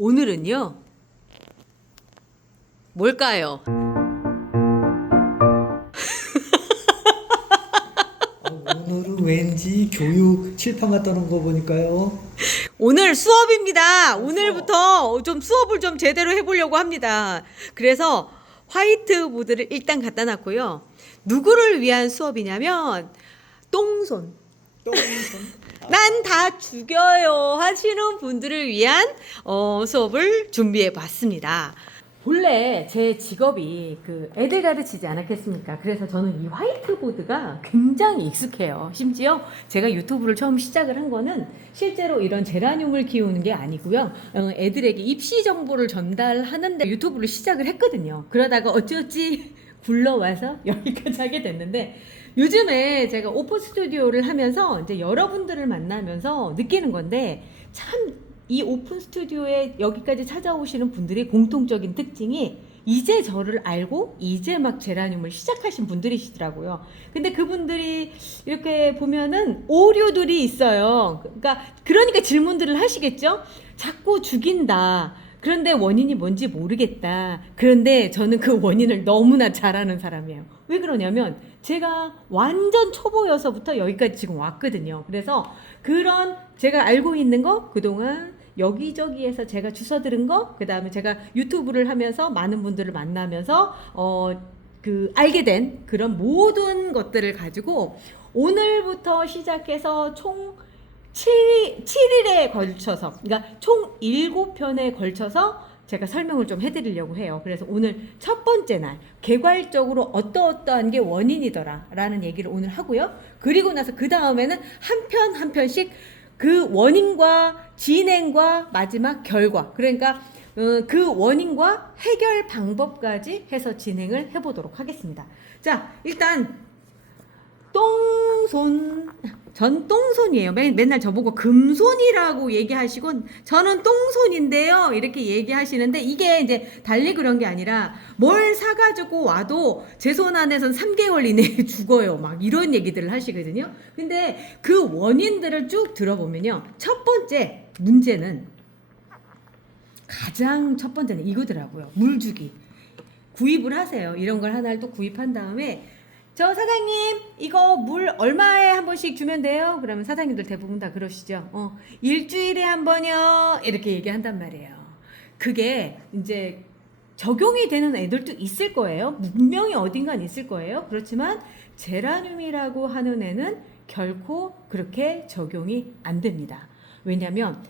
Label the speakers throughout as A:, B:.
A: 오늘은요. 뭘까요?
B: 어, 오늘은 왠지 교육 칠판만 떠는 거 보니까요.
A: 오늘 수업입니다. 오늘부터 좀 수업을 좀 제대로 해보려고 합니다. 그래서 화이트보드를 일단 갖다 놨고요. 누구를 위한 수업이냐면 똥손. 난 다 죽여요 하시는 분들을 위한 어, 수업을 준비해 봤습니다. 본래 제 직업이 그 애들 가르치지 않았겠습니까? 그래서 저는 이 화이트보드가 굉장히 익숙해요. 심지어 제가 유튜브를 처음 시작을 한 거는 실제로 이런 제라늄을 키우는 게 아니고요. 어, 애들에게 입시 정보를 전달하는데 유튜브를 시작을 했거든요. 그러다가 어찌어찌 굴러와서 여기까지 하게 됐는데 요즘에 제가 오픈 스튜디오를 하면서 이제 여러분들을 만나면서 느끼는 건데 참 이 오픈 스튜디오에 여기까지 찾아오시는 분들의 공통적인 특징이 이제 저를 알고 이제 막 제라늄을 시작하신 분들이시더라고요. 근데 그분들이 이렇게 보면은 오류들이 있어요. 그러니까 그러니까 질문들을 하시겠죠. 자꾸 죽인다. 그런데 원인이 뭔지 모르겠다. 그런데 저는 그 원인을 너무나 잘 아는 사람이에요. 왜 그러냐면 제가 완전 초보여서부터 여기까지 지금 왔거든요. 그래서 그런 제가 알고 있는 거 그동안 여기저기에서 제가 주워 들은 거, 그 다음에 제가 유튜브를 하면서 많은 분들을 만나면서, 어, 그, 알게 된 그런 모든 것들을 가지고 오늘부터 시작해서 총 7, 7일에 걸쳐서, 그러니까 총 7편에 걸쳐서 제가 설명을 좀 해드리려고 해요. 그래서 오늘 첫 번째 날, 개괄적으로 어떠어떠한 게 원인이더라, 라는 얘기를 오늘 하고요. 그리고 나서 그 다음에는 한 편 한 편씩 그 원인과 진행과 마지막 결과. 그러니까 어, 그 원인과 해결 방법까지 해서 진행을 해보도록 하겠습니다. 자, 일단 똥손 전 똥손이에요. 맨, 맨날 저보고 금손이라고 얘기하시고 저는 똥손인데요. 이렇게 얘기하시는데 이게 이제 달리 그런 게 아니라 뭘 사가지고 와도 제 손 안에선 3개월 이내에 죽어요. 막 이런 얘기들을 하시거든요. 근데 그 원인들을 쭉 들어보면요. 첫 번째 문제는 가장 첫 번째는 이거더라고요. 물 주기. 구입을 하세요. 이런 걸 하나를 또 구입한 다음에 저 사장님 이거 물 얼마에 한 번씩 주면 돼요? 그러면 사장님들 대부분 다 그러시죠. 어, 일주일에 한 번요. 이렇게 얘기한단 말이에요. 그게 이제 적용이 되는 애들도 있을 거예요. 분명히 어딘간 있을 거예요. 그렇지만 제라늄이라고 하는 애는 결코 그렇게 적용이 안 됩니다. 왜냐하면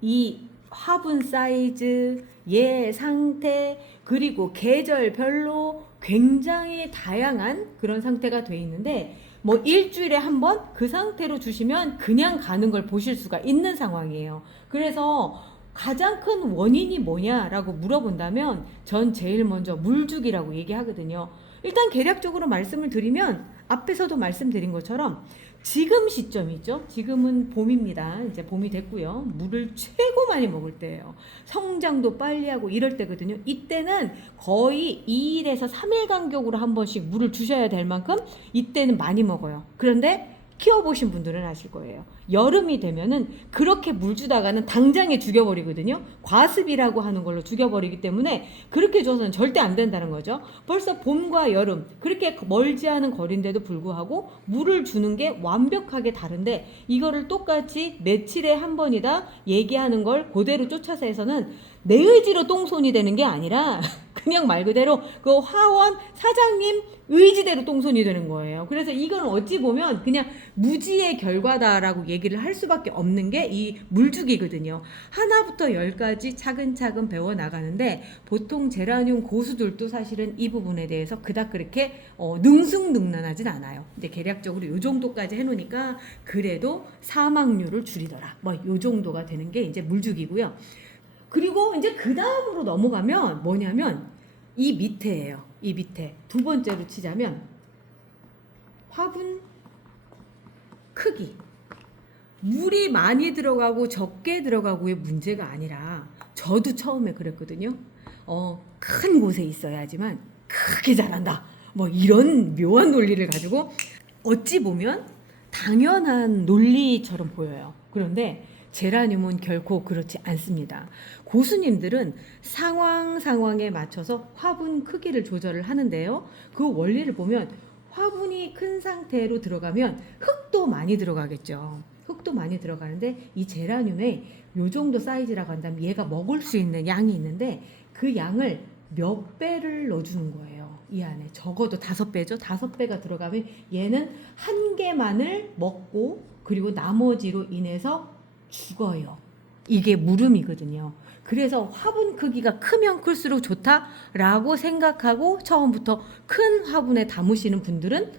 A: 이 화분 사이즈, 얘 상태, 그리고 계절별로 굉장히 다양한 그런 상태가 돼 있는데 뭐 일주일에 한 번 그 상태로 주시면 그냥 가는 걸 보실 수가 있는 상황이에요. 그래서 가장 큰 원인이 뭐냐라고 물어본다면 전 제일 먼저 물주기라고 얘기하거든요. 일단 개략적으로 말씀을 드리면 앞에서도 말씀드린 것처럼 지금 시점이죠. 지금은 봄입니다. 이제 봄이 됐고요. 물을 최고 많이 먹을 때예요. 성장도 빨리 하고 이럴 때거든요. 이때는 거의 2일에서 3일 간격으로 한 번씩 물을 주셔야 될 만큼 이때는 많이 먹어요. 그런데 키워보신 분들은 아실 거예요. 여름이 되면은 그렇게 물 주다가는 당장에 죽여버리거든요. 과습이라고 하는 걸로 죽여버리기 때문에 그렇게 줘서는 절대 안 된다는 거죠. 벌써 봄과 여름 그렇게 멀지 않은 거리인데도 불구하고 물을 주는 게 완벽하게 다른데 이거를 똑같이 며칠에 한 번이다 얘기하는 걸 그대로 쫓아서 해서는 내 의지로 똥손이 되는 게 아니라 그냥 말 그대로 그 화원 사장님 의지대로 똥손이 되는 거예요. 그래서 이건 어찌 보면 그냥 무지의 결과다라고 얘기를 할 수밖에 없는 게 이 물주기거든요. 하나부터 열까지 차근차근 배워 나가는데 보통 제라늄 고수들도 사실은 이 부분에 대해서 그닥 그렇게 어, 능숙능란하진 않아요. 근데 계략적으로 요 정도까지 해놓으니까 그래도 사망률을 줄이더라. 뭐 요 정도가 되는 게 이제 물주기고요. 그리고 이제 그 다음으로 넘어가면 뭐냐면 이 밑에예요. 이 밑에 두 번째로 치자면 화분 크기. 물이 많이 들어가고 적게 들어가고의 문제가 아니라 저도 처음에 그랬거든요. 어, 큰 곳에 있어야지만 크게 자란다. 뭐 이런 묘한 논리를 가지고 어찌 보면 당연한 논리처럼 보여요. 그런데 제라늄은 결코 그렇지 않습니다. 고수님들은 상황 상황에 맞춰서 화분 크기를 조절을 하는데요. 그 원리를 보면 화분이 큰 상태로 들어가면 흙도 많이 들어가겠죠. 흙도 많이 들어가는데 이 제라늄에 요 정도 사이즈라고 한다면 얘가 먹을 수 있는 양이 있는데 그 양을 몇 배를 넣어주는 거예요. 이 안에 적어도 다섯 배죠. 다섯 배가 들어가면 얘는 한 개만을 먹고 그리고 나머지로 인해서 죽어요. 이게 물음이거든요. 그래서 화분 크기가 크면 클수록 좋다라고 생각하고 처음부터 큰 화분에 담으시는 분들은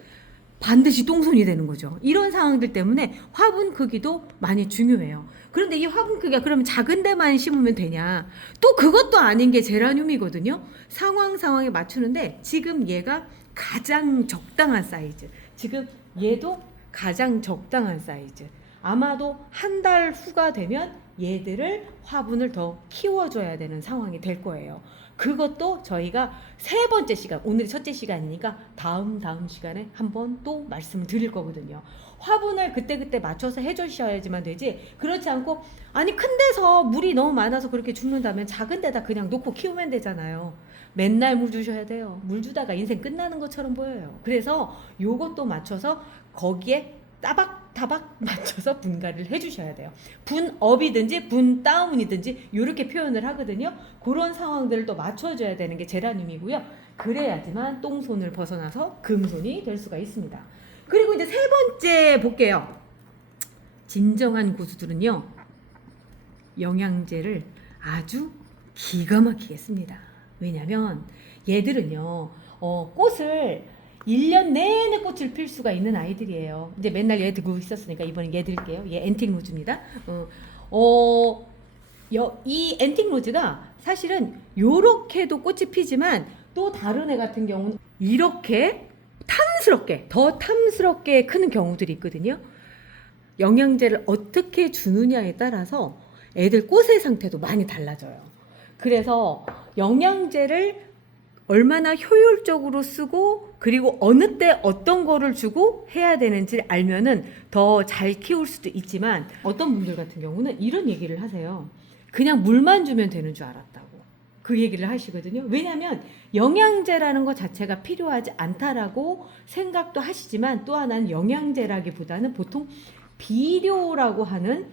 A: 반드시 똥손이 되는 거죠. 이런 상황들 때문에 화분 크기도 많이 중요해요. 그런데 이 화분 크기가 그러면 작은 데만 심으면 되냐? 또 그것도 아닌 게 제라늄이거든요. 상황 상황에 맞추는데 지금 얘가 가장 적당한 사이즈. 지금 얘도 가장 적당한 사이즈. 아마도 한 달 후가 되면 얘들을 화분을 더 키워줘야 되는 상황이 될 거예요. 그것도 저희가 세 번째 시간, 오늘이 첫째 시간이니까 다음 다음 시간에 한번 또 말씀을 드릴 거거든요. 화분을 그때그때 맞춰서 해주셔야지만 되지 그렇지 않고 아니 큰 데서 물이 너무 많아서 그렇게 죽는다면 작은 데다 그냥 놓고 키우면 되잖아요. 맨날 물 주셔야 돼요. 물 주다가 인생 끝나는 것처럼 보여요. 그래서 요것도 맞춰서 거기에 따박 따박 맞춰서 분갈이를 해주셔야 돼요. 분업이든지 분다운이든지 이렇게 표현을 하거든요. 그런 상황들을 또 맞춰줘야 되는 게 제라늄이고요. 그래야지만 똥손을 벗어나서 금손이 될 수가 있습니다. 그리고 이제 세 번째 볼게요. 진정한 고수들은요. 영양제를 아주 기가 막히게 씁니다. 왜냐면 얘들은요. 어, 꽃을 1년 내내 꽃을 필 수가 있는 아이들이에요. 이제 맨날 얘 들고 있었으니까 이번엔 얘 드릴게요. 얘 엔틱 로즈입니다. 어, 어, 여, 이 엔틱 로즈가 사실은 요렇게도 꽃이 피지만 또 다른 애 같은 경우는 이렇게 탐스럽게 더 탐스럽게 크는 경우들이 있거든요. 영양제를 어떻게 주느냐에 따라서 애들 꽃의 상태도 많이 달라져요. 그래서 영양제를 얼마나 효율적으로 쓰고 그리고 어느 때 어떤 거를 주고 해야 되는지 알면은 더 잘 키울 수도 있지만 어떤 분들 같은 경우는 이런 얘기를 하세요. 그냥 물만 주면 되는 줄 알았다고. 그 얘기를 하시거든요. 왜냐하면 영양제라는 것 자체가 필요하지 않다라고 생각도 하시지만 또 하나는 영양제라기보다는 보통 비료라고 하는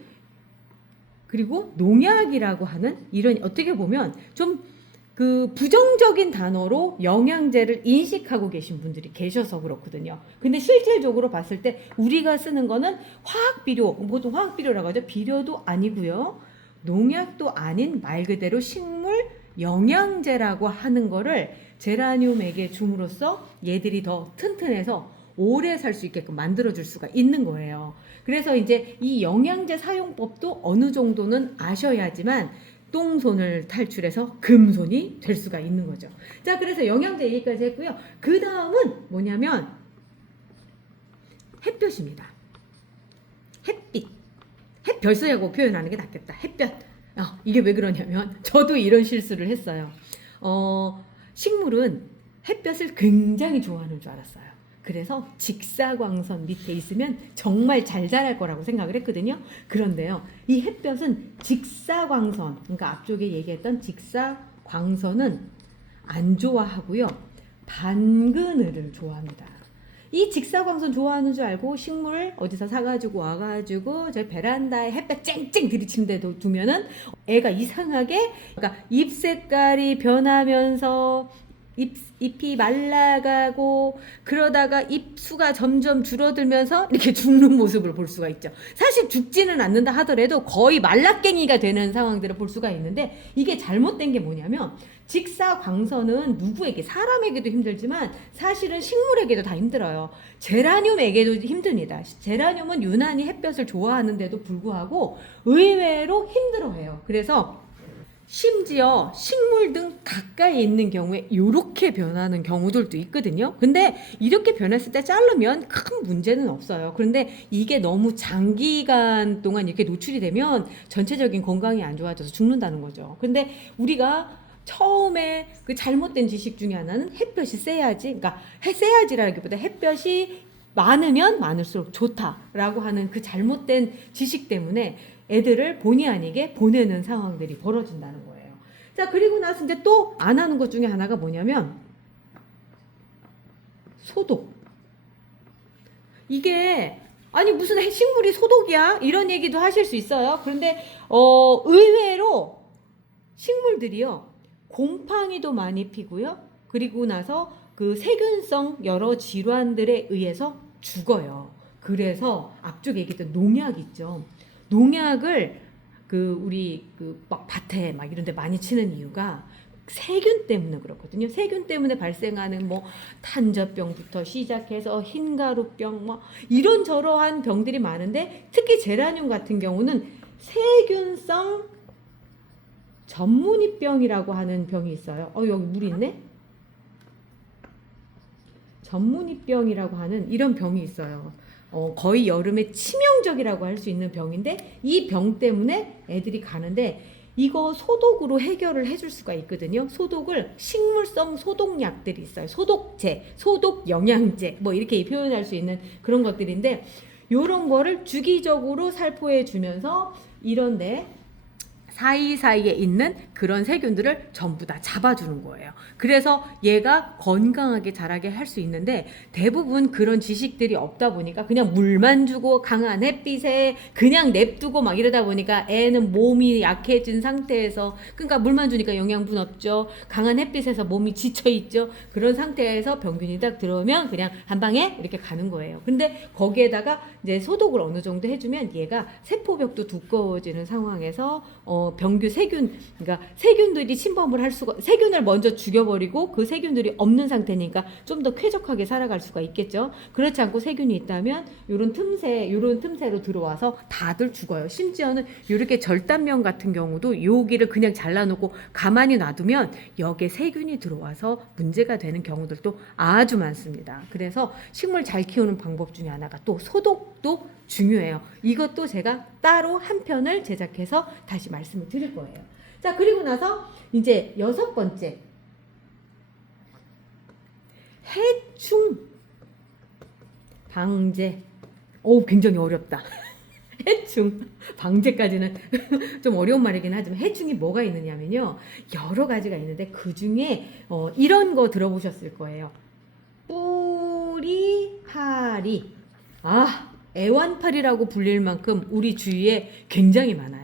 A: 그리고 농약이라고 하는 이런 어떻게 보면 좀 그 부정적인 단어로 영양제를 인식하고 계신 분들이 계셔서 그렇거든요. 근데 실질적으로 봤을 때 우리가 쓰는 거는 화학 비료, 보통 화학 비료라고 하죠. 비료도 아니고요. 농약도 아닌 말 그대로 식물 영양제라고 하는 거를 제라늄에게 줌으로써 얘들이 더 튼튼해서 오래 살 수 있게끔 만들어 줄 수가 있는 거예요. 그래서 이제 이 영양제 사용법도 어느 정도는 아셔야지만 똥손을 탈출해서 금손이 될 수가 있는 거죠. 자, 그래서 영양제 얘기까지 했고요. 그 다음은 뭐냐면 햇볕입니다. 햇빛. 햇별소라고 표현하는 게 낫겠다. 햇볕. 어, 이게 왜 그러냐면 저도 이런 실수를 했어요. 어, 식물은 햇볕을 굉장히 좋아하는 줄 알았어요. 그래서 직사광선 밑에 있으면 정말 잘 자랄 거라고 생각을 했거든요. 그런데요, 이 햇볕은 직사광선, 그러니까 앞쪽에 얘기했던 직사광선은 안 좋아하고요, 반그늘을 좋아합니다. 이 직사광선 좋아하는 줄 알고 식물을 어디서 사가지고 와가지고 저 베란다에 햇볕 쨍쨍 들이친 데도 두면은 애가 이상하게 그러니까 잎 색깔이 변하면서 잎, 잎이 말라가고 그러다가 잎수가 점점 줄어들면서 이렇게 죽는 모습을 볼 수가 있죠. 사실 죽지는 않는다 하더라도 거의 말라깽이가 되는 상황들을 볼 수가 있는데 이게 잘못된 게 뭐냐면 직사광선은 누구에게 사람에게도 힘들지만 사실은 식물에게도 다 힘들어요. 제라늄에게도 힘듭니다. 제라늄은 유난히 햇볕을 좋아하는데도 불구하고 의외로 힘들어해요. 그래서 심지어 식물 등 가까이 있는 경우에 이렇게 변하는 경우들도 있거든요. 근데 이렇게 변했을 때 자르면 큰 문제는 없어요. 그런데 이게 너무 장기간 동안 이렇게 노출이 되면 전체적인 건강이 안 좋아져서 죽는다는 거죠. 근데 우리가 처음에 그 잘못된 지식 중에 하나는 햇볕이 세야지, 그러니까 해 세야지라기보다 햇볕이 많으면 많을수록 좋다라고 하는 그 잘못된 지식 때문에 애들을 본의 아니게 보내는 상황들이 벌어진다는 거예요. 자, 그리고 나서 이제 또 안 하는 것 중에 하나가 뭐냐면 소독. 이게 아니 무슨 식물이 소독이야? 이런 얘기도 하실 수 있어요. 그런데 어 의외로 식물들이요. 곰팡이도 많이 피고요. 그리고 나서 그 세균성 여러 질환들에 의해서 죽어요. 그래서 앞쪽에 얘기했던 농약 있죠. 농약을 그 우리 그 막 밭에 막 이런 데 많이 치는 이유가 세균 때문에 그렇거든요. 세균 때문에 발생하는 뭐 탄저병부터 시작해서 흰가루병 뭐 이런 저러한 병들이 많은데 특히 제라늄 같은 경우는 세균성 전문이병이라고 하는 병이 있어요. 어 여기 물 있네. 전문이병이라고 하는 이런 병이 있어요. 어, 거의 여름에 치명적이라고 할 수 있는 병인데 이 병 때문에 애들이 가는데 이거 소독으로 해결을 해줄 수가 있거든요. 소독을 식물성 소독약들이 있어요. 소독제, 소독 영양제 뭐 이렇게 표현할 수 있는 그런 것들인데 요런 거를 주기적으로 살포해 주면서 이런데 사이사이에 있는 그런 세균들을 전부 다 잡아주는 거예요. 그래서 얘가 건강하게 자라게 할 수 있는데 대부분 그런 지식들이 없다 보니까 그냥 물만 주고 강한 햇빛에 그냥 냅두고 막 이러다 보니까 애는 몸이 약해진 상태에서 그러니까 물만 주니까 영양분 없죠. 강한 햇빛에서 몸이 지쳐 있죠. 그런 상태에서 병균이 딱 들어오면 그냥 한 방에 이렇게 가는 거예요. 근데 거기에다가 이제 소독을 어느 정도 해주면 얘가 세포벽도 두꺼워지는 상황에서 어, 병균 세균 그러니까 세균들이 침범을 할 수가 세균을 먼저 죽여버리고 그 세균들이 없는 상태니까 좀 더 쾌적하게 살아갈 수가 있겠죠. 그렇지 않고 세균이 있다면 요런 틈새 요런 틈새로 들어와서 다들 죽어요. 심지어는 이렇게 절단면 같은 경우도 여기를 그냥 잘라놓고 가만히 놔두면 여기에 세균이 들어와서 문제가 되는 경우들도 아주 많습니다. 그래서 식물 잘 키우는 방법 중에 하나가 또 소독도 중요해요. 이것도 제가 따로 한 편을 제작해서 다시 말씀 을 드릴 거예요. 자, 그리고 나서 이제 여섯 번째. 해충 방제. 오, 굉장히 어렵다. 해충 방제까지는 좀 어려운 말이긴 하지만 해충이 뭐가 있느냐면요. 여러 가지가 있는데 그 중에 어, 이런 거 들어보셨을 거예요. 뿌리파리. 아, 애완파리라고 불릴 만큼 우리 주위에 굉장히 많아요.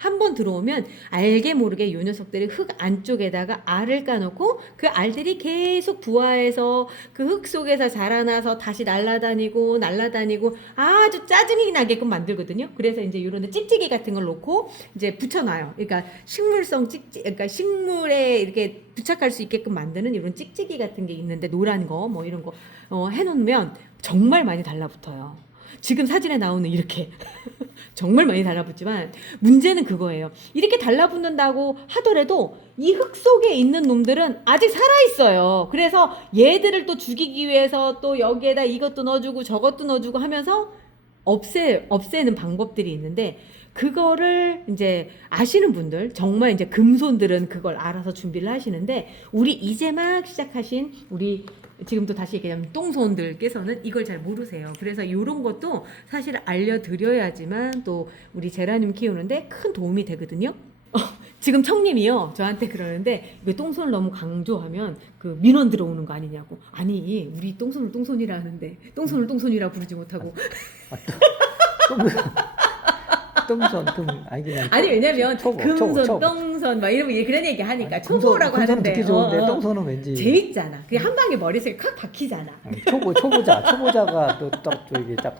A: 한번 들어오면 알게 모르게 요 녀석들이 흙 안쪽에다가 알을 까놓고 그 알들이 계속 부화해서 그 흙 속에서 자라나서 다시 날아다니고 날아다니고 아주 짜증이 나게끔 만들거든요. 그래서 이제 요런 데 찍찍이 같은 걸 놓고 이제 붙여놔요. 그러니까 식물성 찍찍, 그러니까 식물에 이렇게 부착할 수 있게끔 만드는 이런 찍찍이 같은 게 있는데 노란 거 뭐 이런 거 어, 해놓으면 정말 많이 달라붙어요. 지금 사진에 나오는 이렇게 정말 많이 달라붙지만 문제는 그거예요. 이렇게 달라붙는다고 하더라도 이 흙 속에 있는 놈들은 아직 살아 있어요. 그래서 얘들을 또 죽이기 위해서 또 여기에다 이것도 넣어주고 저것도 넣어주고 하면서 없애 없애는 방법들이 있는데 그거를 이제 아시는 분들 정말 이제 금손들은 그걸 알아서 준비를 하시는데 우리 이제 막 시작하신 우리 지금도 다시 얘기하면 똥손들께서는 이걸 잘 모르세요. 그래서 이런 것도 사실 알려드려야지만 또 우리 제라늄 키우는데 큰 도움이 되거든요. 어, 지금 청님이요 저한테 그러는데 이거 똥손을 너무 강조하면 그 민원 들어오는 거 아니냐고 아니 우리 똥손을 똥손이라 하는데 똥손을 똥손이라 부르지 못하고
B: 똥손 똥 아니 그냥
A: 아니 왜냐면
B: 초보,
A: 금손,
B: 초보, 초보.
A: 똥손 막 이런 거 그런 얘기 하니까
B: 아니,
A: 초보라고
B: 금손,
A: 하는데
B: 듣기 좋은데
A: 어, 어.
B: 똥손은 왠지
A: 재밌잖아. 그게 한 방에 머릿속에 콱 박히잖아.
B: 아니, 초보 초보자 초보자가 또딱 이게 딱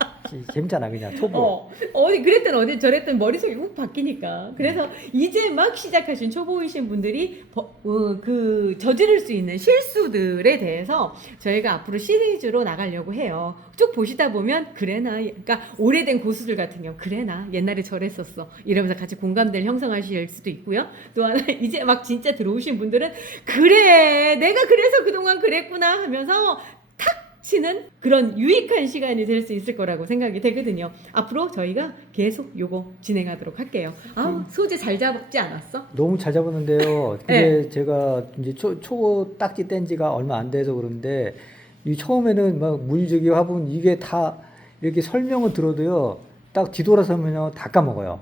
B: 재밌잖아 그냥 초보
A: 어, 어디 그랬든 어디 저랬든 머릿속에 훅 바뀌니까. 그래서 이제 막 시작하신 초보이신 분들이 버- 어, 그 저지를 수 있는 실수들에 대해서 저희가 앞으로 시리즈로 나가려고 해요. 쭉 보시다 보면 그래나 그러니까 오래된 고수들 같은 경우 그래나 옛날에 저랬었어 이러면서 같이 공감대를 형성하실 수도 있고요. 또 하나 이제 막 진짜 들어오신 분들은 그래 내가 그래서 그동안 그랬구나 하면서 탁 치는 그런 유익한 시간이 될 수 있을 거라고 생각이 되거든요. 앞으로 저희가 계속 요거 진행하도록 할게요. 아우 소재 잘 잡지 않았어?
B: 너무 잘 잡았는데요.
A: 네.
B: 근데 제가 이제 초, 초보 딱지 뗀 지가 얼마 안 돼서 그런데 이 처음에는 막 물주기 화분 이게 다 이렇게 설명을 들어도요. 딱 뒤돌아서면요 다 까먹어요.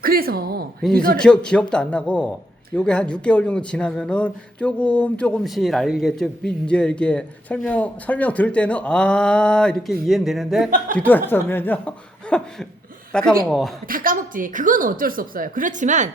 A: 그래서 이거를
B: 기억 기억도 안 나고 요게 한 6개월 정도 지나면은 조금 조금씩 알겠죠. 이제 이렇게 설명 설명 들을 때는 아 이렇게 이해는 되는데 뒤돌아서면요 딱
A: 그게-
B: 까먹어.
A: 다 까먹지. 그건 어쩔 수 없어요. 그렇지만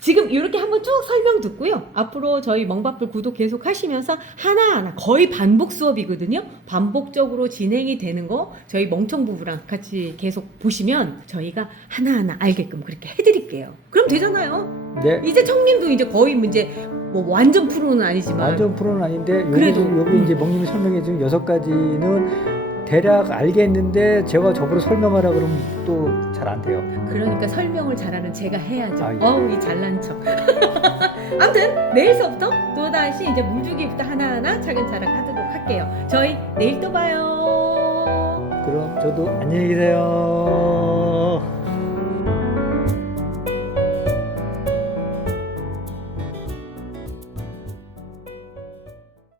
A: 지금 이렇게 한번 쭉 설명 듣고요. 앞으로 저희 멍밥들 구독 계속 하시면서 하나하나 거의 반복 수업이거든요. 반복적으로 진행이 되는 거 저희 멍청 부부랑 같이 계속 보시면 저희가 하나하나 알게끔 그렇게 해드릴게요. 그럼 되잖아요.
B: 네.
A: 이제 청님도 이제 거의 이제 뭐 완전 프로는 아니지만
B: 완전 프로는 아닌데 여기
A: 그래도,
B: 여기
A: 음.
B: 이제 먹님이 설명해 준 여섯 가지는 대략 알겠는데 제가 저보고 설명하라 그러면 또 잘 안 돼요.
A: 그러니까 설명을 잘하는 제가 해야죠.
B: 아, 예.
A: 어우 이 잘난 척. 아무튼 내일서부터 또 다시 이제 물주기부터 하나하나 차근차근 하도록 할게요. 저희 내일 또 봐요.
B: 그럼 저도 안녕히 계세요.